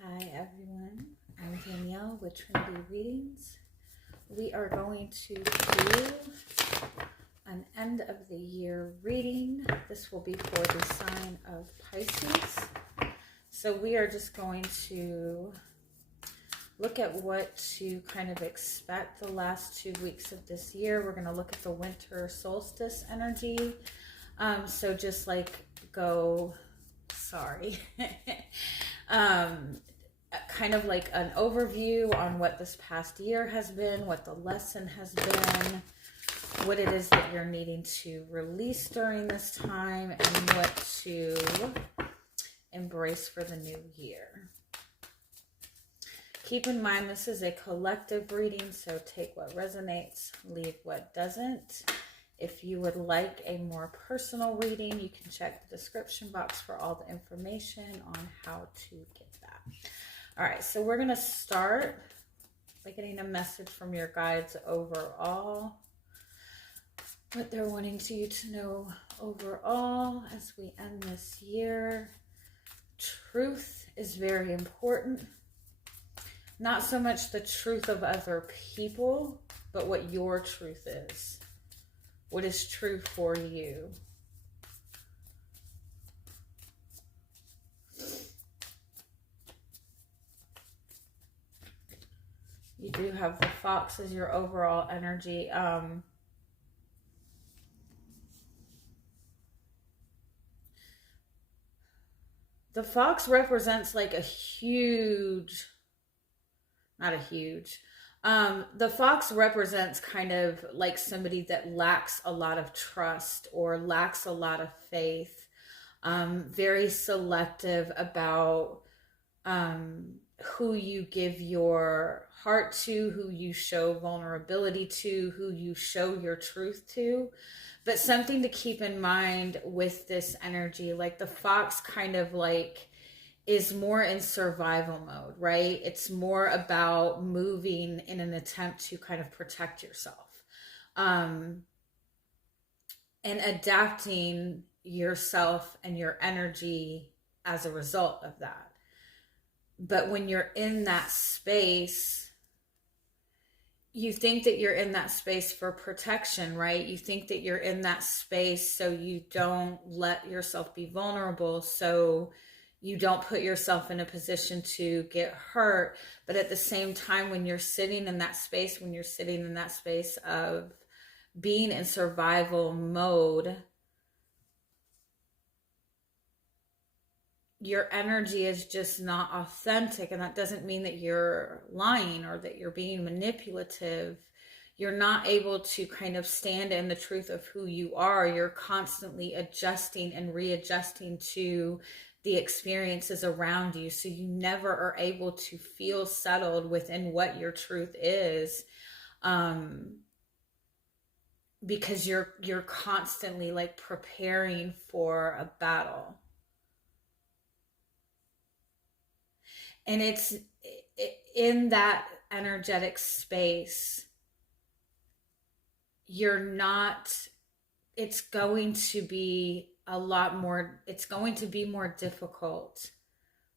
Hi everyone, I'm Danielle with Trinity Readings. We are going to do an end of the year reading. This will be for the sign of Pisces. So we are just going to look at what to kind of expect the last 2 weeks of this year. We're going to look at the winter solstice energy. So just like kind of like an overview on what this past year has been, what the lesson has been, what it is that you're needing to release during this time, and what to embrace for the new year. Keep in mind this is a collective reading, so take what resonates, leave what doesn't. If you would like a more personal reading, you can check the description box for all the information on how to get that. All right, so we're going to start by getting a message from your guides overall. What they're wanting you to know overall as we end this year. Truth is very important. Not so much the truth of other people, but what your truth is. What is true for you? You do have the fox as your overall energy. The fox represents like a huge, not a huge, the fox represents kind of like somebody that lacks a lot of trust or lacks a lot of faith, very selective about who you give your heart to, who you show vulnerability to, who you show your truth to. But something to keep in mind with this energy, like the fox kind of like is more in survival mode, right? It's more about moving in an attempt to kind of protect yourself, and adapting yourself and your energy as a result of that. But when you're in that space, you think that you're in that space for protection, right? You think that you're in that space so you don't let yourself be vulnerable, so you don't put yourself in a position to get hurt. But at the same time, when you're sitting in that space, of being in survival mode, your energy is just not authentic. And that doesn't mean that you're lying or that you're being manipulative. You're not able to kind of stand in the truth of who you are. You're constantly adjusting and readjusting to the experiences around you. So you never are able to feel settled within what your truth is, because you're constantly like preparing for a battle. And it's in that energetic space, it's going to be more difficult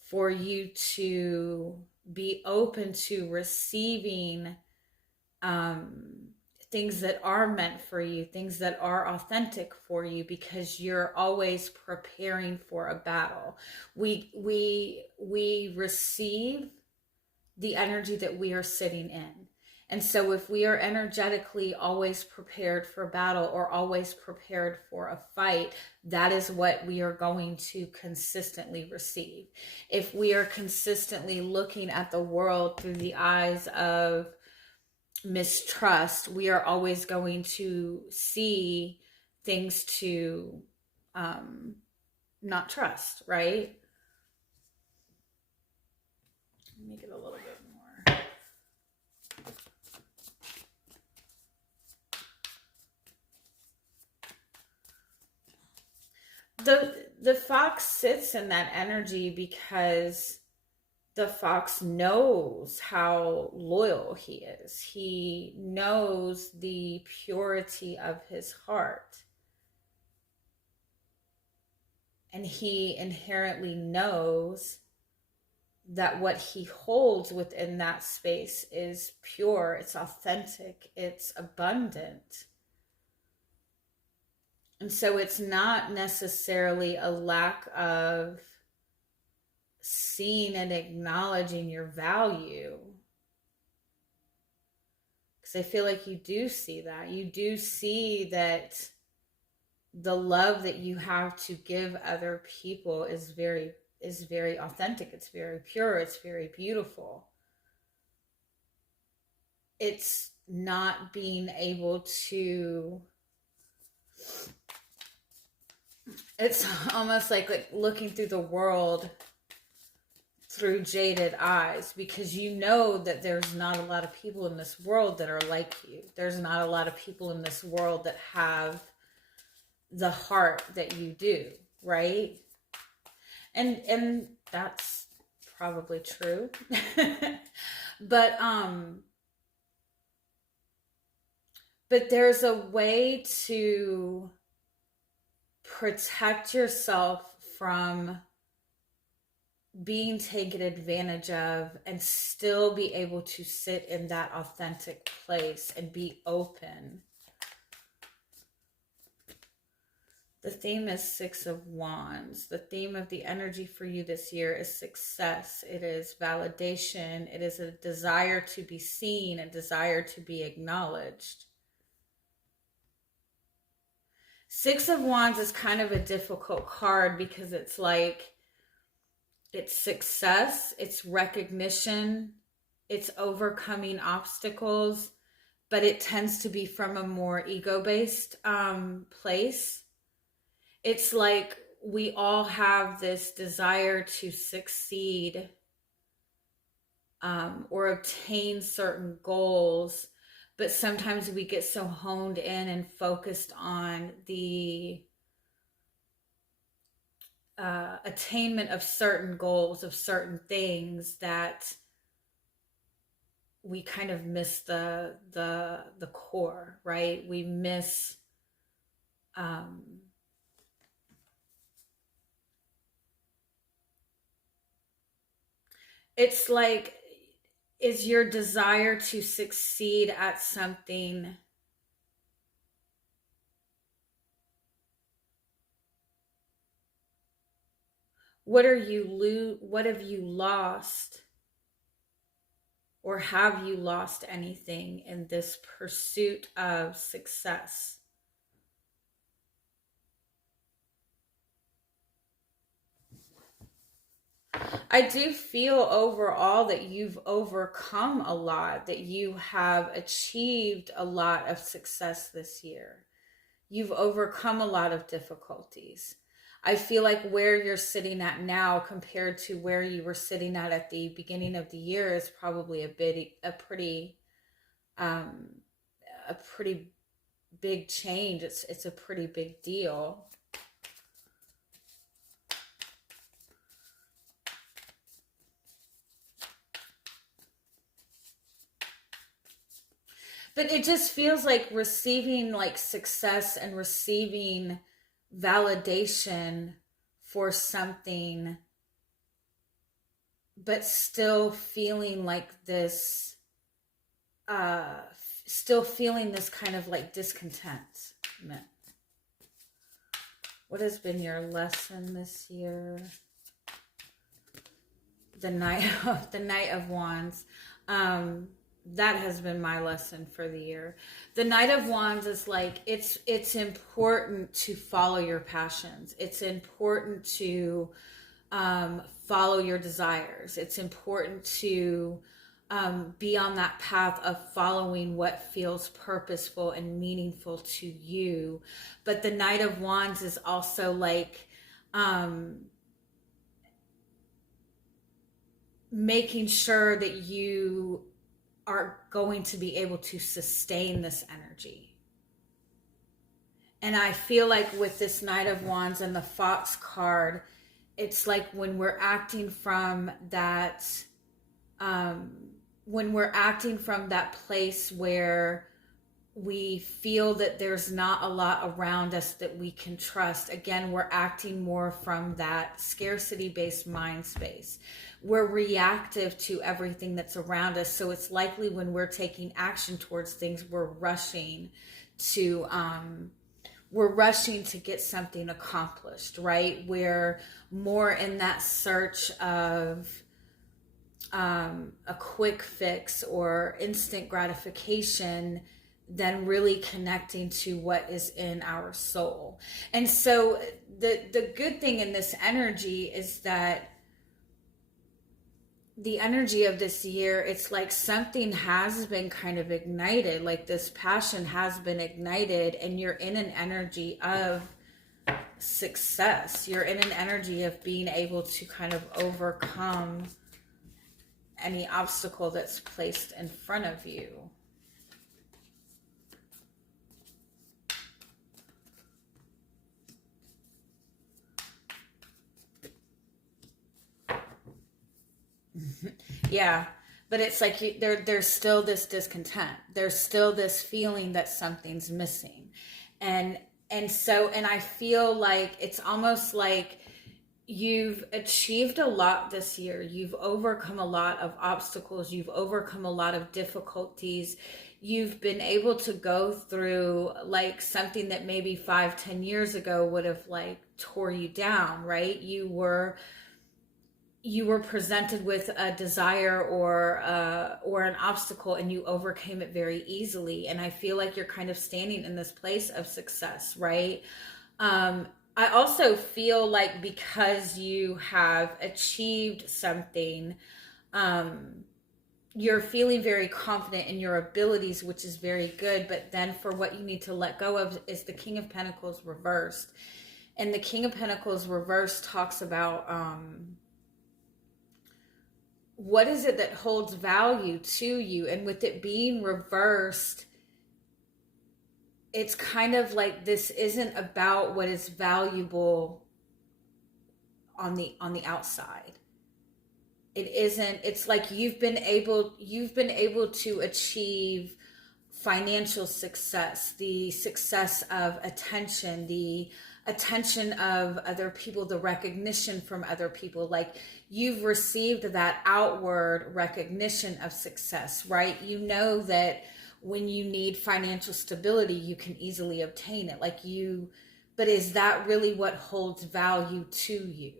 for you to be open to receiving things that are meant for you, things that are authentic for you, because you're always preparing for a battle. We receive the energy that we are sitting in. And so if we are energetically always prepared for battle or always prepared for a fight, that is what we are going to consistently receive. If we are consistently looking at the world through the eyes of mistrust, we are always going to see things to not trust, right? Make it a little bit more. The fox sits in that energy because the fox knows how loyal he is. He knows the purity of his heart. And he inherently knows that what he holds within that space is pure, it's authentic, it's abundant. And so it's not necessarily a lack of seeing and acknowledging your value. Because I feel like you do see that. You do see that the love that you have to give other people is very authentic. It's very pure. It's very beautiful. It's not being able to, it's almost like looking through the world through jaded eyes, because you know that there's not a lot of people in this world that are like you. There's not a lot of people in this world that have the heart that you do, right? And that's probably true. But there's a way to protect yourself from being taken advantage of and still be able to sit in that authentic place and be open. The theme is Six of Wands. The theme of the energy for you this year is success. It is validation. It is a desire to be seen, a desire to be acknowledged. Six of Wands is kind of a difficult card because it's like, it's success, it's recognition, it's overcoming obstacles, but it tends to be from a more ego-based place. It's like we all have this desire to succeed or obtain certain goals, but sometimes we get so honed in and focused on the attainment of certain goals, of certain things, that we kind of miss the core, right? We miss it's like, is your desire to succeed at something what have you lost, or have you lost anything in this pursuit of success? I do feel overall that you've overcome a lot, that you have achieved a lot of success this year. You've overcome a lot of difficulties. I feel like where you're sitting at now compared to where you were sitting at the beginning of the year is probably a pretty big change. It's a pretty big deal. But it just feels like receiving like success and receiving validation for something, but still feeling like this, still feeling this kind of like discontent. What has been your lesson this year? The Knight of Wands. That has been my lesson for the year. The Knight of Wands is like, it's important to follow your passions. It's important to follow your desires. It's important to be on that path of following what feels purposeful and meaningful to you. But the Knight of Wands is also like making sure that you are going to be able to sustain this energy. And I feel like with this Knight of Wands and the Fox card, it's like when we're acting from that place where we feel that there's not a lot around us that we can trust. Again, we're acting more from that scarcity-based mind space. we're reactive to everything that's around us. So it's likely when we're taking action towards things, to we're rushing to get something accomplished, right? We're more in that search of a quick fix or instant gratification than really connecting to what is in our soul. And so the good thing in this energy is that the energy of this year, it's like something has been kind of ignited, like this passion has been ignited, and you're in an energy of success. You're in an energy of being able to kind of overcome any obstacle that's placed in front of you. Yeah, but it's like there's still this discontent. There's still this feeling that something's missing. And I feel like it's almost like you've achieved a lot this year. You've overcome a lot of obstacles. You've overcome a lot of difficulties. You've been able to go through like something that maybe 5-10 years ago would have like tore you down, right? You were presented with a desire or an obstacle, and you overcame it very easily. And I feel like you're kind of standing in this place of success, right? I also feel like because you have achieved something, you're feeling very confident in your abilities, which is very good. But then for what you need to let go of is the King of Pentacles reversed. And the King of Pentacles reversed talks about what is it that holds value to you? And with it being reversed, it's kind of like this isn't about what is valuable on the outside. It isn't. It's like you've been able to achieve financial success, the success of attention, the attention of other people, the recognition from other people. Like you've received that outward recognition of success, right? You know that when you need financial stability, you can easily obtain it. But is that really what holds value to you?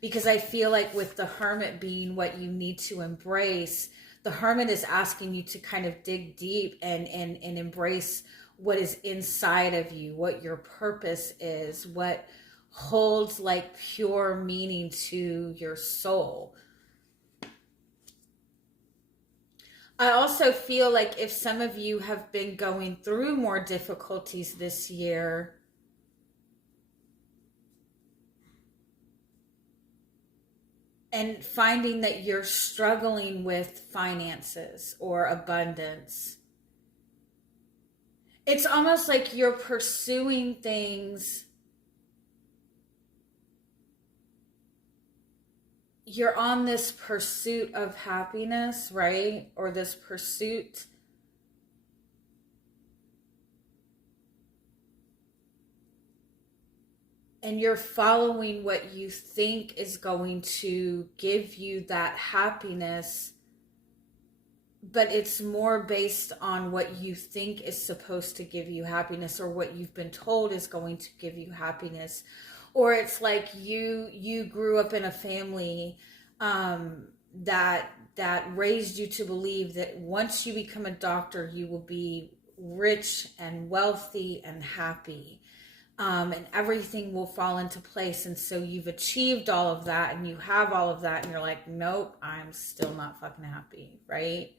Because I feel like with the Hermit being what you need to embrace, the Hermit is asking you to kind of dig deep and embrace what is inside of you, what your purpose is, what holds like pure meaning to your soul. I also feel like if some of you have been going through more difficulties this year, and finding that you're struggling with finances or abundance, it's almost like you're pursuing things. You're on this pursuit of happiness, right? Or this pursuit. And you're following what you think is going to give you that happiness, but it's more based on what you think is supposed to give you happiness, or what you've been told is going to give you happiness. Or it's like you grew up in a family that raised you to believe that once you become a doctor, you will be rich and wealthy and happy. And everything will fall into place. And so you've achieved all of that and you have all of that and you're like, nope, I'm still not fucking happy, right?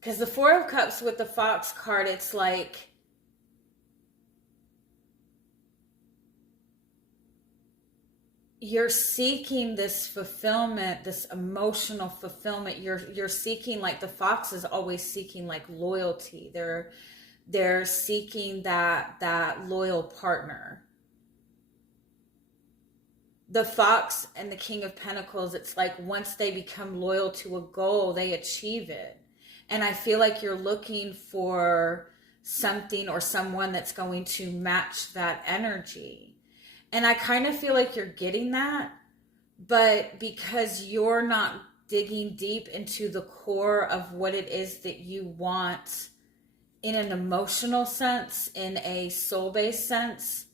Because the Four of Cups with the Fox card, it's like you're seeking this fulfillment, this emotional fulfillment. You're seeking, like the fox is always seeking like loyalty. They're seeking that loyal partner. The fox and the King of Pentacles, it's like once they become loyal to a goal, they achieve it. And I feel like you're looking for something or someone that's going to match that energy. And I kind of feel like you're getting that, but because you're not digging deep into the core of what it is that you want in an emotional sense, in a soul-based sense,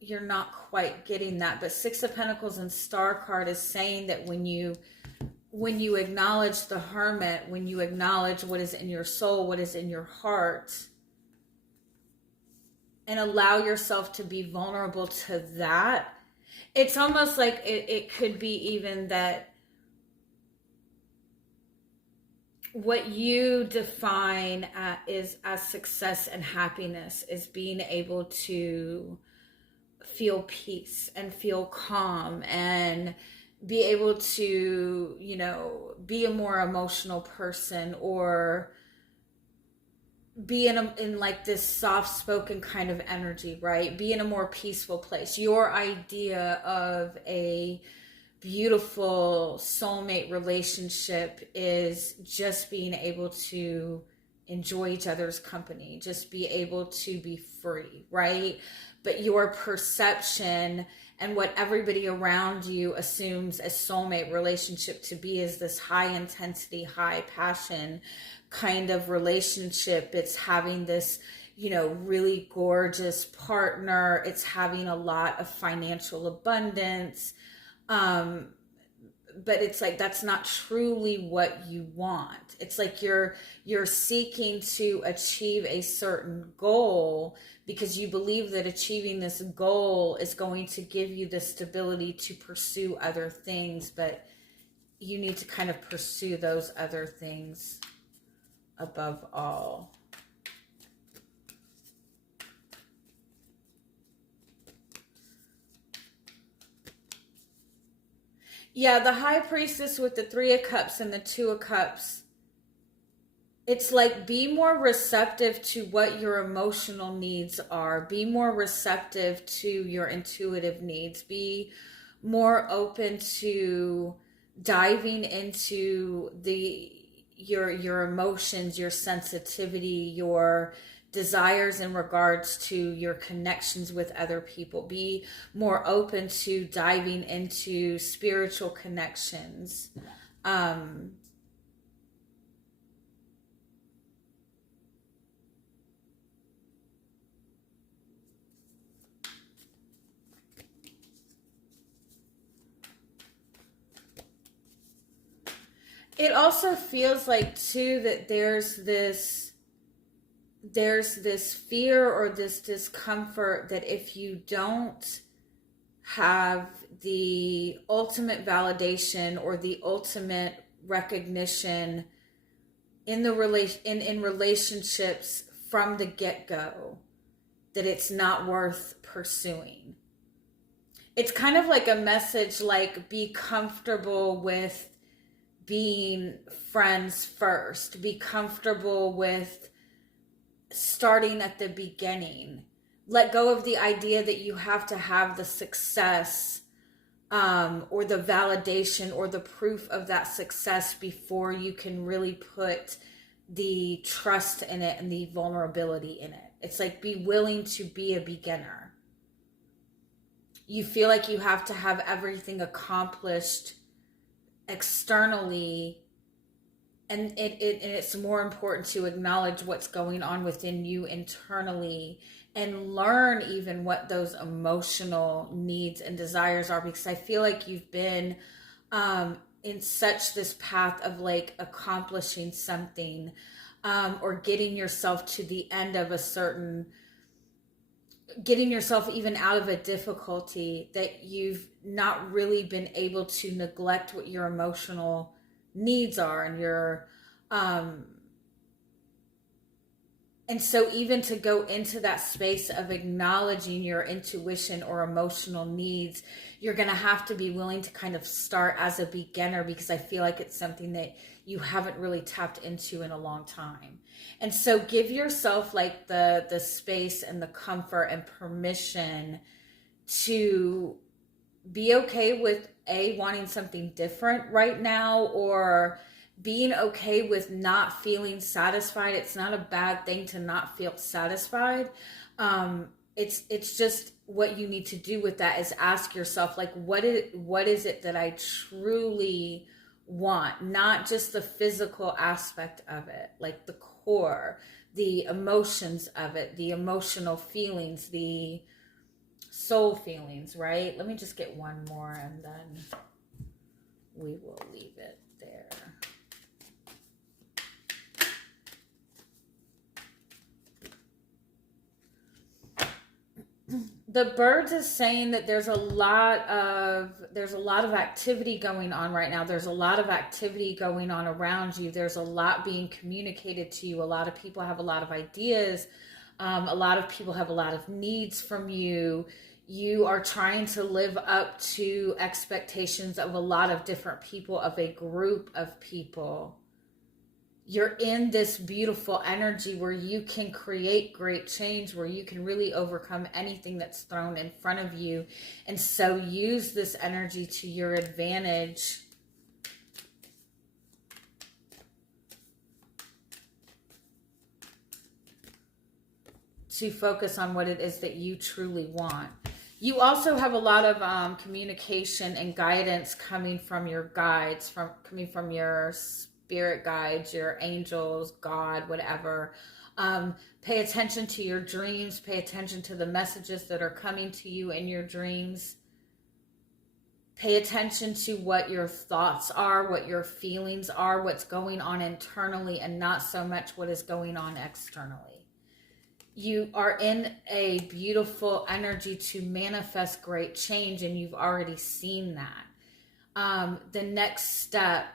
you're not quite getting that. But Six of Pentacles and Star card is saying that when you acknowledge the Hermit, when you acknowledge what is in your soul, what is in your heart, and allow yourself to be vulnerable to that, it's almost like it could be even that what you define as success and happiness is being able to feel peace and feel calm and be able to, be a more emotional person, or be in like this soft-spoken kind of energy, right? Be in a more peaceful place. Your idea of a beautiful soulmate relationship is just being able to enjoy each other's company, just be able to be free, right? But your perception and what everybody around you assumes a soulmate relationship to be is this high intensity, high passion kind of relationship. It's having this, really gorgeous partner. It's having a lot of financial abundance. But it's like, that's not truly what you want. It's like you're seeking to achieve a certain goal because you believe that achieving this goal is going to give you the stability to pursue other things, but you need to kind of pursue those other things above all. Yeah, the High Priestess with the Three of Cups and the Two of Cups. It's like, be more receptive to what your emotional needs are. Be more receptive to your intuitive needs. Be more open to diving into your emotions, your sensitivity, your desires in regards to your connections with other people. Be more open to diving into spiritual connections. It also feels like too that there's this fear or this discomfort that if you don't have the ultimate validation or the ultimate recognition in in relationships from the get-go, that it's not worth pursuing. It's kind of like a message like, be comfortable with being friends first. Be comfortable with starting at the beginning. Let go of the idea that you have to have the success or the validation or the proof of that success before you can really put the trust in it and the vulnerability in it. It's like, be willing to be a beginner. You feel like you have to have everything accomplished externally, and it's more important to acknowledge what's going on within you internally and learn even what those emotional needs and desires are, because I feel like you've been in such this path of like accomplishing something or getting yourself to the end of a certain, getting yourself even out of a difficulty, that you've not really been able to neglect what your emotional needs are and your and so even to go into that space of acknowledging your intuition or emotional needs, you're going to have to be willing to kind of start as a beginner, because I feel like it's something that you haven't really tapped into in a long time. And so give yourself like the space and the comfort and permission to be okay with wanting something different right now, or being okay with not feeling satisfied. It's not a bad thing to not feel satisfied. It's just what you need to do with that is ask yourself, like, what is it that I truly want? Not just the physical aspect of it, like the core, the emotions of it, the emotional feelings, the soul feelings, right? Let me just get one more and then we will leave it there. The birds is saying that there's a lot of activity going on right now. There's a lot of activity going on around you. There's a lot being communicated to you. A lot of people have a lot of ideas. A lot of people have a lot of needs from you. You are trying to live up to expectations of a lot of different people, of a group of people. You're in this beautiful energy where you can create great change, where you can really overcome anything that's thrown in front of you. And so use this energy to your advantage. To focus on what it is that you truly want. You also have a lot of communication and guidance coming from your guides, coming from your spirit guides, your angels, God, whatever. Pay attention to your dreams. Pay attention to the messages that are coming to you in your dreams. Pay attention to what your thoughts are, what your feelings are, what's going on internally, and not so much what is going on externally. You are in a beautiful energy to manifest great change, and you've already seen that. The next step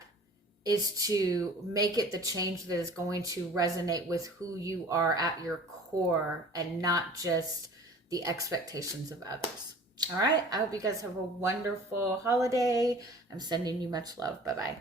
is to make it the change that is going to resonate with who you are at your core and not just the expectations of others. All right. I hope you guys have a wonderful holiday. I'm sending you much love. Bye-bye.